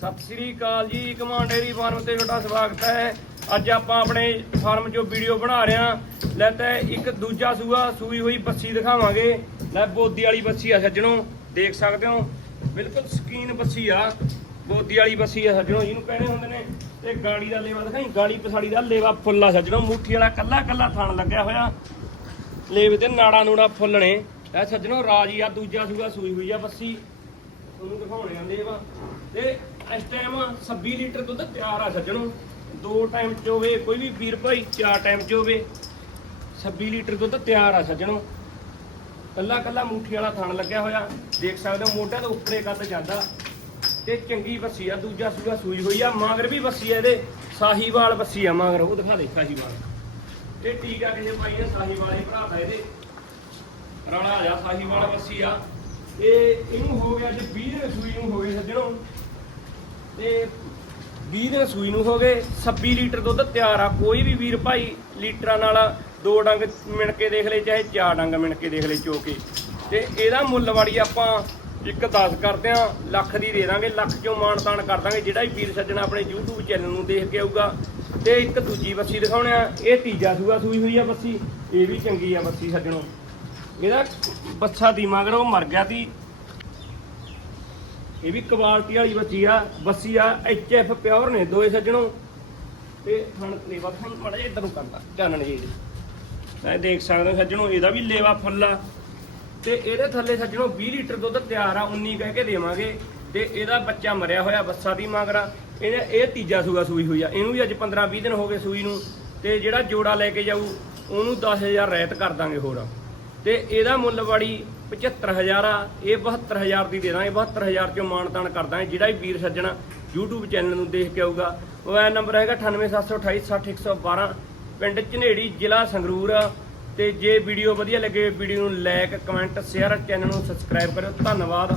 ਸਤਿ ਸ੍ਰੀ ਅਕਾਲ ਜੀ, command dairy farm ਤੇ ਤੁਹਾਡਾ ਸਵਾਗਤ ਹੈ। ਅੱਜ ਆਪਾਂ ਆਪਣੇ ਫਾਰਮ 'ਚੋਂ ਵੀਡੀਓ ਬਣਾ ਰਹੇ ਹਾਂ। ਲੈ ਤਾਂ ਇੱਕ ਦੂਜਾ ਸੂਆ, ਸੂਈ ਹੋਈ ਬੱਸੀ ਦਿਖਾਵਾਂਗੇ। ਲੈ ਬੋਦੀ ਵਾਲੀ ਬੱਸੀ ਆ ਸੱਜਣੋ, ਦੇਖ ਸਕਦੇ ਹੋ। ਬਿਲਕੁਲ ਸਕੀਨ ਬੱਸੀ ਆ। ਬੋਦੀ ਵਾਲੀ ਬੱਸੀ ਆ ਸੱਜਣੋ, ਜਿਹਨੂੰ ਕਹਿੰਦੇ ਹੁੰਦੇ ਨੇ, ਤੇ ਗਾੜੀ ਦਾ ਲੇਵਾ ਦਿਖਾਈ, ਗਾੜੀ ਪਸਾੜੀ ਦਾ ਲੇਵਾ ਫੁੱਲ ਆ ਸੱਜਣੋ। ਮੁੱਠੀ ਵਾਲਾ ਕੱਲਾ ਕੱਲਾ ਥਣ ਲੱਗਿਆ ਹੋਇਆ। ਲੇਵੇ ਤੇ ਨਾੜਾ ਨੂੜਾ ਫੁੱਲਣੇ। ਇਹ ਸੱਜਣੋ, ਰਾਜੀ ਆ, ਦੂਜਾ ਸੂਆ, ਸੂਈ ਹੋਈ ਆ ਬੱਸੀ। ਤੁਹਾਨੂੰ ਦਿਖਾਉਣੇ ਆ ਲੇਵਾ। ਤੇ ਇਸ ਟਾਈਮ 26 ਲੀਟਰ ਦੁੱਧ ਤਿਆਰ ਆ ਸੱਜਣੋ। ਦੋ ਟਾਈਮ ਚ ਹੋਵੇ, ਕੋਈ ਵੀ ਵੀਰ ਭਾਈ, ਚਾਰ ਟਾਈਮ ਚ ਹੋਵੇ 26 ਲੀਟਰ ਦੁੱਧ ਤਿਆਰ ਆ ਸੱਜਣੋ। ਕੱਲਾ ਕੱਲਾ ਮੂਠੀ ਵਾਲਾ ਥਣ ਲੱਗਿਆ ਹੋਇਆ। ਦੇਖ ਸਕਦੇ ਹੋ, ਮੋਢਿਆਂ ਤੋਂ ਉੱਪਰੇ ਕੱਦ ਜਾਂਦਾ। ਤੇ ਚੰਗੀ ਬੱਸੀ ਆ, ਦੂਜਾ ਸੂਆ ਸੂਈ ਹੋਈ ਆ। ਮਾਂਗਰ ਵੀ ਬੱਸੀ ਆ ਇਹਦੇ। ਸਾਹੀਵਾਲ ਬੱਸੀ ਆ ਮਾਂਗਰ, ਉਹ ਦਿਖਾ ਦੇ ਸਾਹੀਵਾਲ। ਤੇ ਟੀਕਾ ਕਿਸੇ ਭਾਈ ਨੇ ਸਾਹੀਵਾਲ ਹੀ ਭਰਾ ਦਾ ਇਹਦੇ। ਰਾਣਾ ਆ ਜਾ, ਸਾਹੀਵਾਲ ਬੱਸੀ ਆ। ਇਹ ਇਹਨੂੰ ਹੋ ਗਿਆ ਜੇ 20 ਦਿਨ ਸੂਈ ਨੂੰ ਹੋ ਗਏ ਸੱਜਣੋ। ਤੇ 20 ਦਿਨ ਸੂਈ ਨੂੰ ਹੋ ਗਏ 26 ਲੀਟਰ ਦੁੱਧ ਤਿਆਰ ਆ। ਕੋਈ ਵੀ ਵੀਰ ਭਾਈ ਲੀਟਰਾਂ ਨਾਲ ਦੋ ਡੰਗ ਮਿਣ ਕੇ ਦੇਖ ਲੈ, ਚਾਹੇ ਚਾਰ ਡੰਗ ਮਿਣ ਕੇ ਦੇਖ ਲੈ ਚੋ ਕੇ ਤੇ ਇਹਦਾ ਮੁੱਲ ਵਾੜੀ ਆਪਾਂ ਇੱਕ 10 ਕਰਦੇ ਆ, ਲੱਖ ਦੀ ਦੇ ਦਾਂਗੇ, ਲੱਖ ਚੋਂ ਮਾਣ ਤਾਣ ਕਰ ਦਾਂਗੇ। ਜਿਹੜਾ ਵੀ ਵੀਰ ਸੱਜਣਾ ਆਪਣੇ YouTube ਚੈਨਲ ਨੂੰ ਦੇਖ ਕੇ ਆਊਗਾ। ਤੇ ਇੱਕ ਦੂਜੀ ਬੱਸੀ ਦਿਖਾਉਣੇ ਆ, ਇਹ ਤੀਜਾ ਸੂਆ ਸੂਈ ਹੋਈ ਆ ਬੱਸੀ, ਇਹ ਵੀ ਚੰਗੀ ਆ ਬੱਸੀ ਸੱਜਣੋ। ਇਹਦਾ ਬੱਚਾ ਦੀ ਮਗਰ ਉਹ ਮਰ ਗਿਆ ਸੀ। ਇਹ ਵੀ ਕੁਆਲਿਟੀ ਵਾਲੀ ਬੱਚੀ ਆ, ਬੱਸੀ ਆ ਐਚ ਐਫ ਪਿਓਰ ਨੇ, ਦੋਏ ਸੱਜਣੋ। ਤੇ ਥਣ ਲੇਵਾ ਥਣ ਮੜਾ ਜਿਹਾ ਇੱਧਰ ਨੂੰ ਕਰਦਾ, ਚਾਨਣ ਜੀ। ਮੈਂ ਦੇਖ ਸਕਦੇ ਸੱਜਣੋ, ਇਹਦਾ ਵੀ ਲੇਵਾ ਫੁੱਲ ਆ। ਤੇ ਇਹਦੇ ਥੱਲੇ ਸੱਜਣੋ 20 ਲੀਟਰ ਦੁੱਧ ਤਿਆਰ ਆ 19 ਕਹਿ ਕੇ ਦੇਵਾਂਗੇ। ਤੇ ਇਹਦਾ ਬੱਚਾ ਮਰਿਆ ਹੋਇਆ ਬੱਸਾ ਦੀ ਮਗਰਾ। ਇਹਨੇ ਇਹ ਤੀਜਾ ਸੂਆ ਸੂਈ ਹੋਈ ਆ। ਇਹਨੂੰ ਵੀ ਅੱਜ 15 20 ਦਿਨ ਹੋ ਗਏ ਸੂਈ ਨੂੰ। ਤੇ ਜਿਹੜਾ ਜੋੜਾ ਲੈ ਕੇ ਜਾਊ, ਉਹਨੂੰ 10000 ਰਹਿਤ ਕਰ ਦਾਂਗੇ ਹੋਰ। ਤੇ ਇਹਦਾ ਮੁੱਲ ਵਾੜੀ 75000 ਆ, ਇਹ 72000 ਦੀ ਦੇ ਦਾਂਗੇ 72000 ਚੋਂ ਮਾਨਤਾਨ ਕਰ ਦਾਂਗੇ ਜਿਹੜਾ ਵੀ ਵੀਰ ਸੱਜਣਾ YouTube ਚੈਨਲ ਨੂੰ ਦੇਖ ਕੇ ਆਊਗਾ, ਮੋਬਾਈਲ ਨੰਬਰ ਹੈਗਾ 9872860112 ਪਿੰਡ ਝਨੇੜੀ, ਜ਼ਿਲ੍ਹਾ ਸੰਗਰੂਰ ਆ। ਤੇ ਜੇ ਵੀਡੀਓ ਵਧੀਆ ਲੱਗੇ, ਵੀਡੀਓ ਨੂੰ ਲਾਈਕ ਕਮੈਂਟ ਸ਼ੇਅਰ ਚੈਨਲ ਨੂੰ ਸਬਸਕ੍ਰਾਈਬ ਕਰਿਓ। ਧੰਨਵਾਦ।